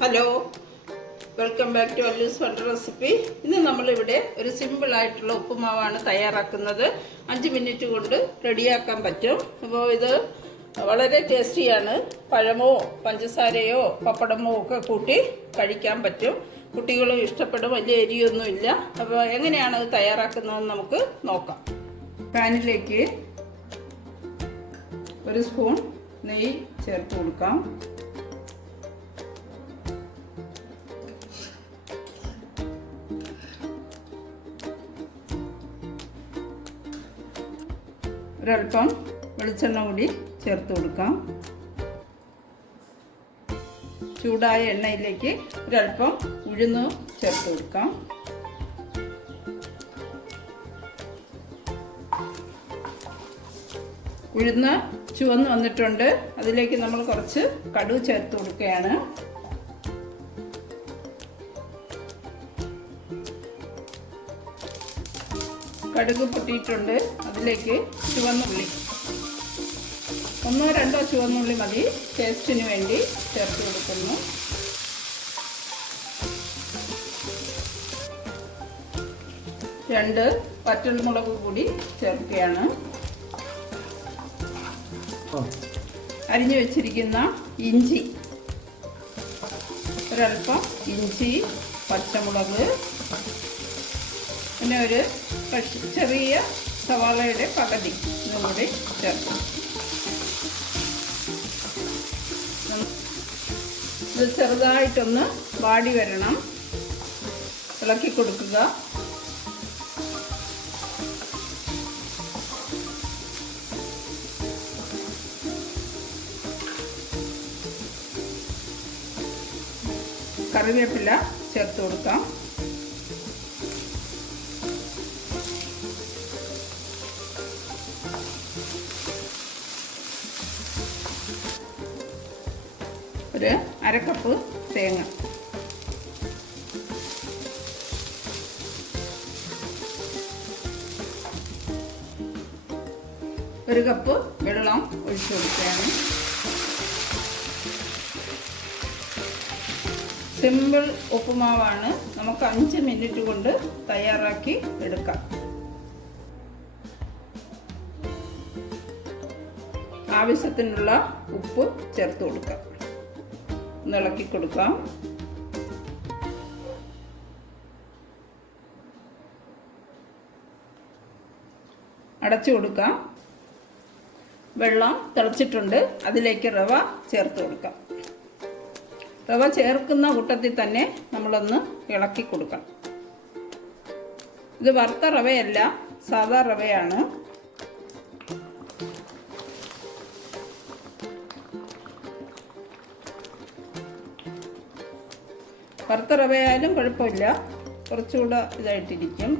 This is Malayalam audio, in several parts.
Hello welcome back to Allu's fund recipe ഇന്ന് നമ്മളിവിടെ ഒരു സിമ്പിളായിട്ടുള്ള ഉപ്പുമാവാണ് തയ്യാറാക്കുന്നത്. അഞ്ച് മിനിറ്റ് കൊണ്ട് റെഡിയാക്കാൻ പറ്റും. അപ്പോൾ ഇത് വളരെ ടേസ്റ്റിയാണ് പഴമോ പഞ്ചസാരയോ പപ്പടമോ ഒക്കെ കൂട്ടി കഴിക്കാൻ പറ്റും. കുട്ടികളും ഇഷ്ടപ്പെടും വലിയ എരിയൊന്നുമില്ല അപ്പോൾ എങ്ങനെയാണ് അത് തയ്യാറാക്കുന്നതെന്ന് നമുക്ക് നോക്കാം. പാനിലേക്ക് ഒരു സ്പൂൺ നെയ്യ് ചേർത്ത് കൊടുക്കാം. ഒരൽപ്പം വെളിച്ചെണ്ണ കൂടി ചേർത്ത് കൊടുക്കാം. ചൂടായ എണ്ണയിലേക്ക് ഒരൽപ്പം ഉഴുന്ന് ചേർത്ത് കൊടുക്കാം. ഉഴുന്ന് ചുവന്ന് വന്നിട്ടുണ്ട്. അതിലേക്ക് നമ്മൾ കുറച്ച് കടുവ് ചേർത്ത് കൊടുക്കുകയാണ്. കടുക് പൊട്ടിയിട്ടുണ്ട്. അതിലേക്ക് ചുവന്നുള്ളി ഒന്നോ രണ്ടോ ചുവന്നുള്ളി മതി. ടേസ്റ്റിന് വേണ്ടി ചേർത്ത് കൊടുക്കുന്നു. രണ്ട് പറ്റൽമുളക് കൂടി ചേർക്കുകയാണ്. അരിഞ്ഞു വെച്ചിരിക്കുന്ന ഇഞ്ചി. ഒരൽപ്പം ഇഞ്ചി പച്ചമുളക് പിന്നെ ഒരു ചെറിയ സവാളയുടെ പകുതി ഇതും കൂടി ചേർക്കും ഇത് ചെറുതായിട്ടൊന്ന് വാടി വരണം. ഇളക്കി കൊടുക്കുക. കറിവേപ്പില ചേർത്ത് കൊടുക്കാം. ഒരു അരക്കപ്പ് തേങ്ങ. ഒരു കപ്പ് വെള്ളം ഒഴിച്ചു കൊടുക്കുകയാണ്. സിമ്പിൾ ഉപ്പുമാവാണ്. നമുക്ക് അഞ്ച് മിനിറ്റ് കൊണ്ട് തയ്യാറാക്കി എടുക്കാം. ആവശ്യത്തിനുള്ള ഉപ്പ് ചേർത്ത് കൊടുക്കാം. ഒന്ന് ഇളക്കി കൊടുക്കാം. അടച്ചു കൊടുക്കാം. വെള്ളം തിളച്ചിട്ടുണ്ട്. അതിലേക്ക് റവ ചേർത്ത് കൊടുക്കാം. റവ ചേർക്കുന്ന കൂട്ടത്തിൽ തന്നെ നമ്മളൊന്ന് ഇളക്കി കൊടുക്കണം ഇത് വറുത്ത റവയല്ല സാധാ റവയാണ്. വറുത്ത റവയായാലും കുഴപ്പമില്ല. കുറച്ചുകൂടെ ഇതായിട്ടിരിക്കും.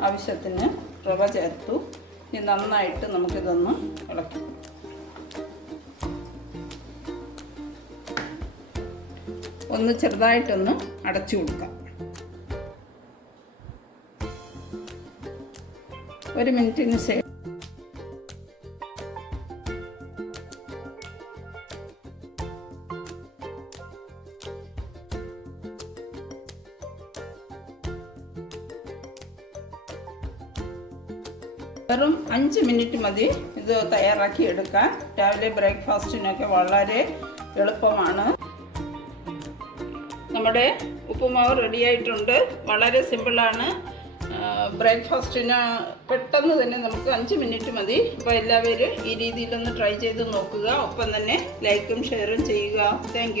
ആവശ്യത്തിന് റവ ചേർത്തു. ഇനി നന്നായിട്ട് നമുക്കിതൊന്ന് ഇളക്കും. ഒന്ന് ചെറുതായിട്ടൊന്ന് അടച്ചു കൊടുക്കാം. ഒരു മിനിറ്റിന് ശേഷം വെറും അഞ്ച് മിനിറ്റ് മതി ഇത് തയ്യാറാക്കി എടുക്കാൻ. രാവിലെ ബ്രേക്ക്ഫാസ്റ്റിനൊക്കെ വളരെ എളുപ്പമാണ്. നമ്മുടെ ഉപ്പുമാവ് റെഡി ആയിട്ടുണ്ട്. വളരെ സിമ്പിളാണ് ബ്രേക്ക്ഫാസ്റ്റിന് പെട്ടെന്ന് തന്നെ നമുക്ക് അഞ്ച് മിനിറ്റ് മതി. അപ്പോൾ എല്ലാവരും ഈ രീതിയിലൊന്ന് ട്രൈ ചെയ്ത് നോക്കുക. ഒപ്പം തന്നെ ലൈക്കും ഷെയറും ചെയ്യുക. താങ്ക്